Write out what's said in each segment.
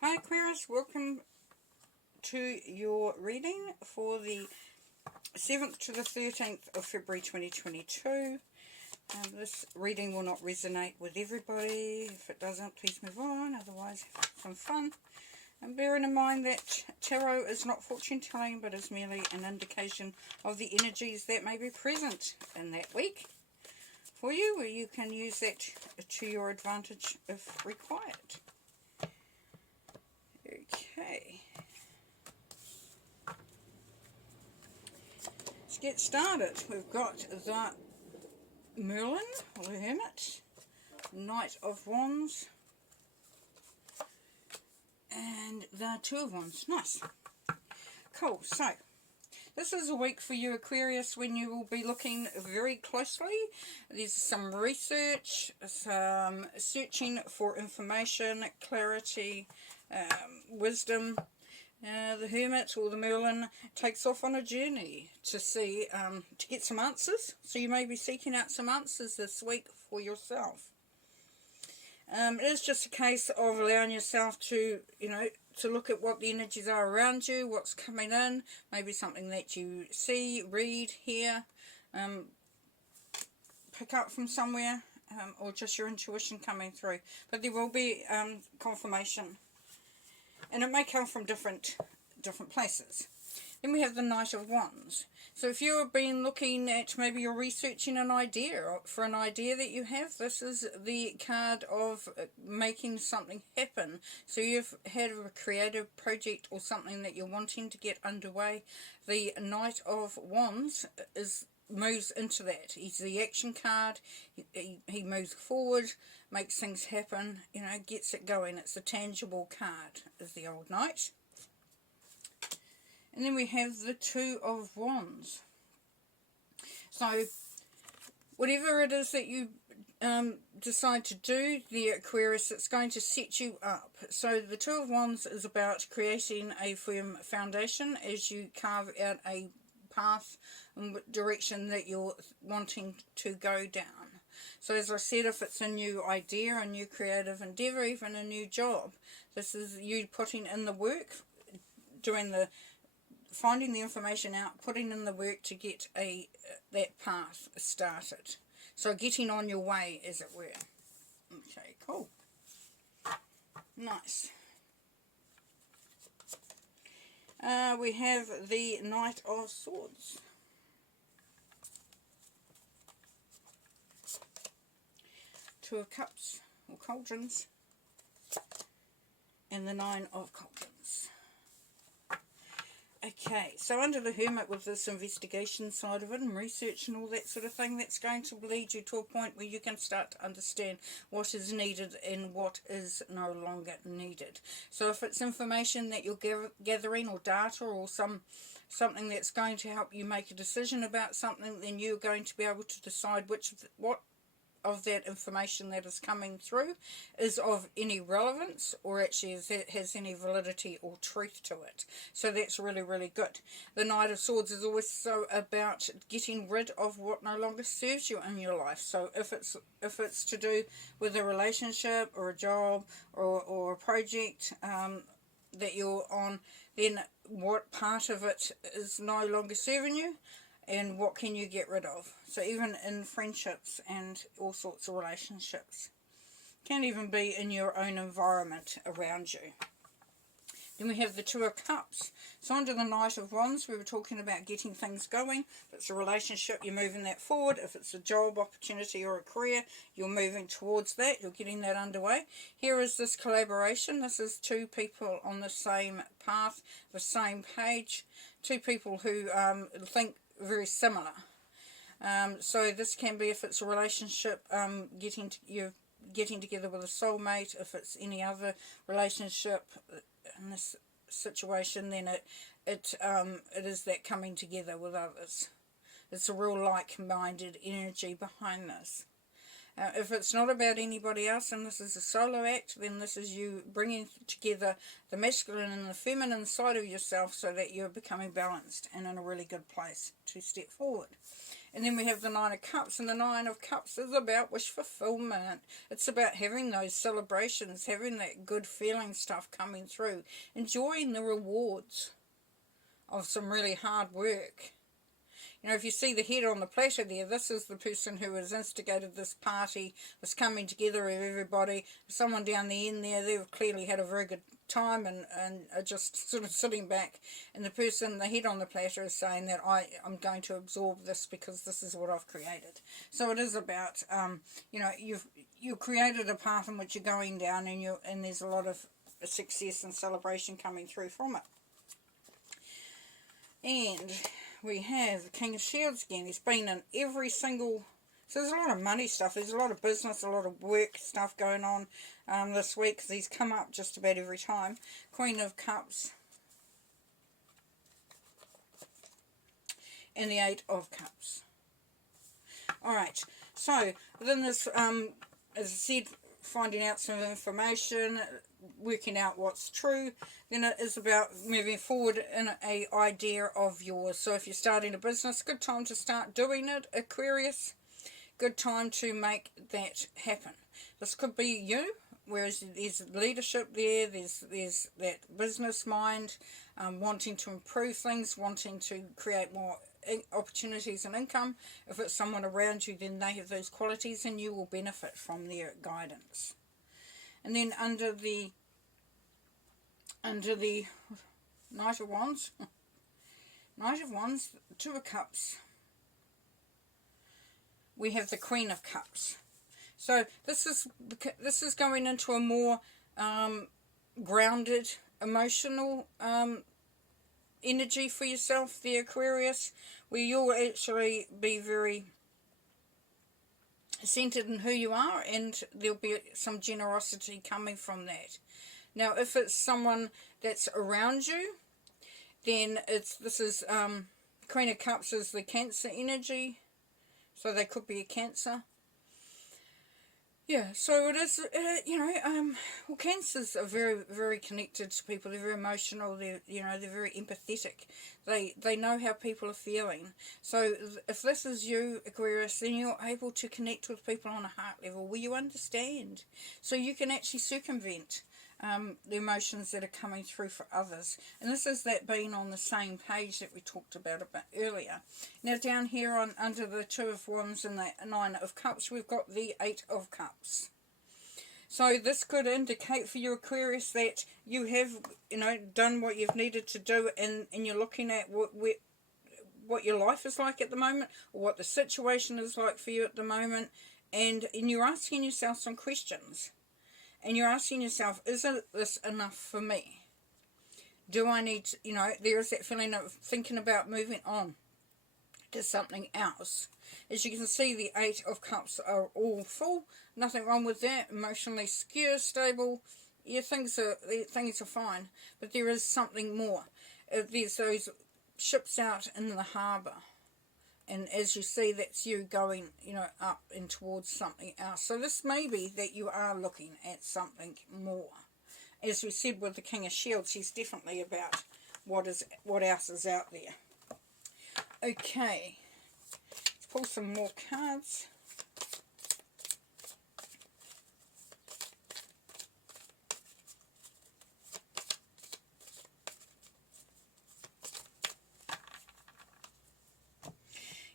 Hi Aquarius, welcome to your reading for the 7th to the 13th of February 2022. This reading will not resonate with everybody. If it doesn't, please move on, otherwise have some fun. And bearing in mind that tarot is not fortune telling, but is merely an indication of the energies that may be present in that week for you, where you can use that to your advantage if required. Okay, let's get started. We've got the Merlin, or the Hermit, Knight of Wands, and the Two of Wands. Nice. Cool. So, this is a week for you, Aquarius, when you will be looking very closely. There's some research, some searching for information, clarity, wisdom. The Hermit or the Merlin takes off on a journey to see, to get some answers. So you may be seeking out some answers this week for yourself. It is just a case of allowing yourself to, to look at what the energies are around you, what's coming in, maybe something that you see, read, hear, pick up from somewhere, or just your intuition coming through. But there will be confirmation. And it may come from different places. Then we have the Knight of Wands. So if you have been looking at, maybe you're researching an idea, or for an idea that you have, this is the card of making something happen. So you've had a creative project or something that you're wanting to get underway. The Knight of Wands moves into that. He's the action card. He moves forward, makes things happen, gets it going. It's a tangible card, is the old knight. And then we have the Two of Wands. So, whatever it is that you decide to do, the Aquarius, it's going to set you up. So, the Two of Wands is about creating a firm foundation as you carve out a path and direction that you're wanting to go down. So as I said, if it's a new idea, a new creative endeavour, even a new job, this is you putting in the work, finding the information out, putting in the work to get that path started. So getting on your way, as it were. Okay, cool. Nice. We have the Knight of Swords. Two of Cups, or Cauldrons, and the Nine of Cauldrons. Okay, so under the Hermit, with this investigation side of it and research and all that sort of thing, that's going to lead you to a point where you can start to understand what is needed and what is no longer needed. So if it's information that you're gathering, or data, or something that's going to help you make a decision about something, then you're going to be able to decide what of that information that is coming through is of any relevance, or actually has any validity or truth to it. So that's really, really good. The Knight of Swords is always so about getting rid of what no longer serves you in your life. So if it's to do with a relationship or a job or a project that you're on, then what part of it is no longer serving you, and what can you get rid of? So even in friendships and all sorts of relationships. Can even be in your own environment around you. Then we have the Two of Cups. So under the Knight of Wands, we were talking about getting things going. If it's a relationship, you're moving that forward. If it's a job opportunity or a career, you're moving towards that. You're getting that underway. Here is this collaboration. This is two people on the same path, the same page. Two people who think very similar. So this can be, if it's a relationship, you're getting together with a soulmate. If it's any other relationship in this situation, then it is that coming together with others. It's a real like-minded energy behind this. If it's not about anybody else and this is a solo act, then this is you bringing together the masculine and the feminine side of yourself so that you're becoming balanced and in a really good place to step forward. And then we have the Nine of Cups, and the Nine of Cups is about wish fulfillment. It's about having those celebrations, having that good feeling stuff coming through, enjoying the rewards of some really hard work. You know, if you see the head on the platter there, this is the person who has instigated this party, this coming together of everybody. Someone down the end there, they've clearly had a very good time and are just sort of sitting back. And the person, the head on the platter, is saying that I'm going to absorb this because this is what I've created. So it is about, you know, you've created a path in which you're going down, and there's a lot of success and celebration coming through from it. And we have the King of Shields again. He's been in every single... So there's a lot of money stuff. There's a lot of business, a lot of work stuff going on this week, because he's come up just about every time. Queen of Cups. And the Eight of Cups. Alright, so within this, as I said, finding out some information, working out what's true. Then it is about moving forward in a idea of yours. So if you're starting a business, good time to start doing it, Aquarius. Good time to make that happen. This could be you, whereas there's leadership there, there's that business mind, wanting to improve things, wanting to create more opportunities and income. If it's someone around you, then they have those qualities and you will benefit from their guidance. And then under the Knight of Wands, Knight of Wands, Two of Cups, we have the Queen of Cups. So this is going into a more grounded, emotional energy for yourself, the Aquarius, where you'll actually be very centered in who you are, and there'll be some generosity coming from that. Now, if it's someone that's around you, then this is Queen of Cups is the Cancer energy, so they could be a Cancer. Yeah, so it is, you know, well, Cancers are very, very connected to people. They're very emotional. They're, you know, they're very empathetic. They know how people are feeling. So if this is you, Aquarius, then you're able to connect with people on a heart level where you understand. So you can actually circumvent the emotions that are coming through for others. And this is that being on the same page that we talked about earlier. Now down here under the Two of Wands and the Nine of Cups, we've got the Eight of Cups. So this could indicate for you, Aquarius, that you have, you know, done what you've needed to do, and you're looking at what your life is like at the moment, or what the situation is like for you at the moment, and you're asking yourself some questions. And you're asking yourself, isn't this enough for me? Do I need to, you know, there is that feeling of thinking about moving on to something else. As you can see, the Eight of Cups are all full. Nothing wrong with that. Emotionally secure, stable. Yeah, things are fine. But there is something more. There's those ships out in the harbour. And as you see, that's you going, you know, up and towards something else. So this may be that you are looking at something more. As we said with the King of Shields, he's definitely about what else is out there. Okay, let's pull some more cards.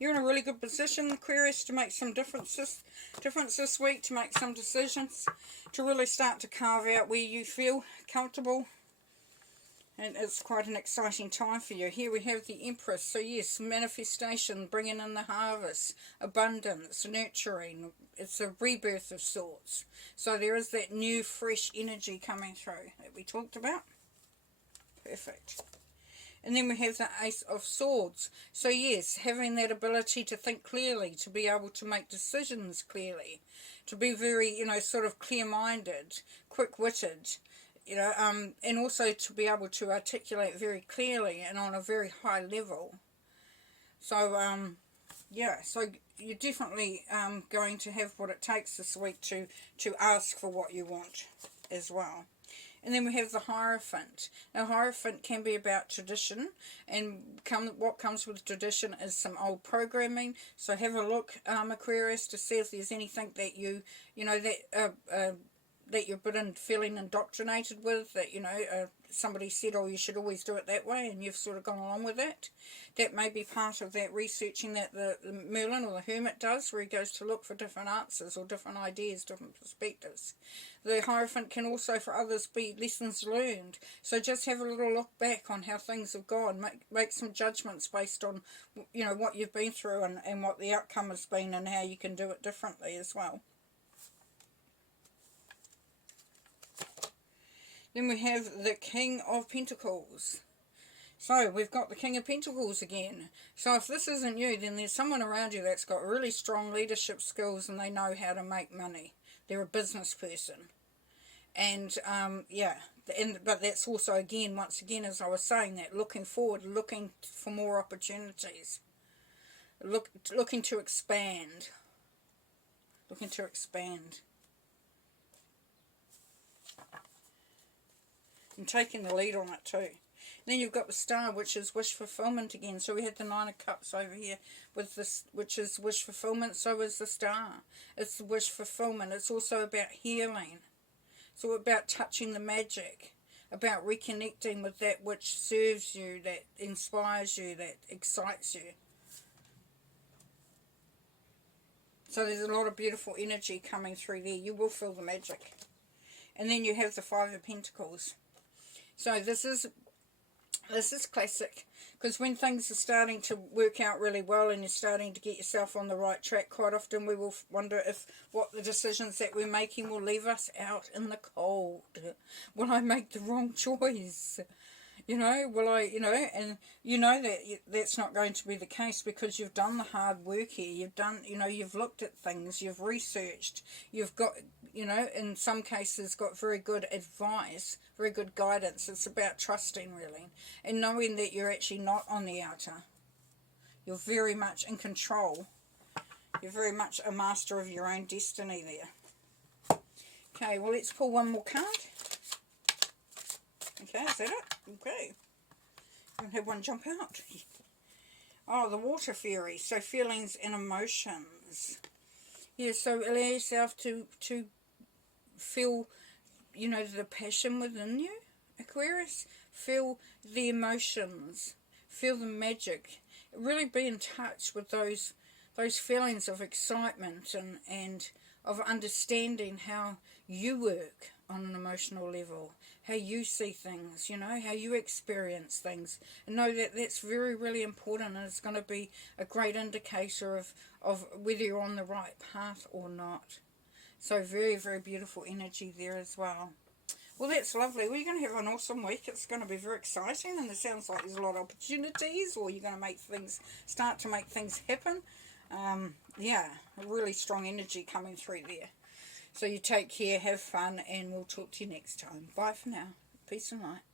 You're in a really good position, Aquarius, to make some difference this week, to make some decisions, to really start to carve out where you feel comfortable. And it's quite an exciting time for you. Here we have the Empress. So yes, manifestation, bringing in the harvest, abundance, nurturing. It's a rebirth of sorts. So there is that new, fresh energy coming through that we talked about. Perfect. And then we have the Ace of Swords. So yes, having that ability to think clearly, to be able to make decisions clearly, to be very, you know, sort of clear-minded, quick-witted, you know, and also to be able to articulate very clearly and on a very high level. So, yeah, so you're definitely going to have what it takes this week to ask for what you want as well. And then we have the Hierophant. Now, Hierophant can be about tradition, and what comes with tradition is some old programming. So have a look, Aquarius, to see if there's anything that that you've been feeling indoctrinated with, that, somebody said, oh, you should always do it that way, and you've sort of gone along with it. That may be part of that researching that the Merlin or the Hermit does, where he goes to look for different answers or different ideas, different perspectives. The Hierophant can also, for others, be lessons learned. So just have a little look back on how things have gone. Make some judgments based on, what you've been through and what the outcome has been, and how you can do it differently as well. Then we have the King of Pentacles. So we've got the King of Pentacles again. So if this isn't you, then there's someone around you that's got really strong leadership skills and they know how to make money. They're a business person. And, but that's also, once again, as I was saying, that looking forward, looking for more opportunities. Looking to expand. Looking to expand. And taking the lead on it too. And then you've got the Star, which is wish fulfillment again. So we had the Nine of Cups over here with this, which is wish fulfillment. So is the Star. It's the wish fulfillment. It's also about healing. It's all about touching the magic, about reconnecting with that which serves you, that inspires you, that excites you. So there's a lot of beautiful energy coming through there. You will feel the magic. And then you have the Five of Pentacles. So this is classic, because when things are starting to work out really well and you're starting to get yourself on the right track, quite often we will wonder if what the decisions that we're making will leave us out in the cold. Will I make the wrong choice? Will I, and that's not going to be the case, because you've done the hard work here. You've done, you've looked at things, you've researched, you've got, in some cases got very good advice, very good guidance. It's about trusting, really, and knowing that you're actually not on the outer. You're very much in control. You're very much a master of your own destiny there. Okay, well, let's pull one more card. Okay, is that it? Okay. I'm going to have one jump out. Oh, the Water Fairy. So feelings and emotions. Yeah, so allow yourself to feel, the passion within you, Aquarius. Feel the emotions. Feel the magic. Really be in touch with those feelings of excitement and of understanding how you work on an emotional level, how you see things, how you experience things, and know that that's very, really important, and it's going to be a great indicator of whether you're on the right path or not. So very, very beautiful energy there as well. Well, that's lovely. Well, you're going to have an awesome week. It's going to be very exciting, and it sounds like there's a lot of opportunities, or you're going to start to make things happen. Yeah, a really strong energy coming through there. So you take care, have fun, and we'll talk to you next time. Bye for now. Peace and light.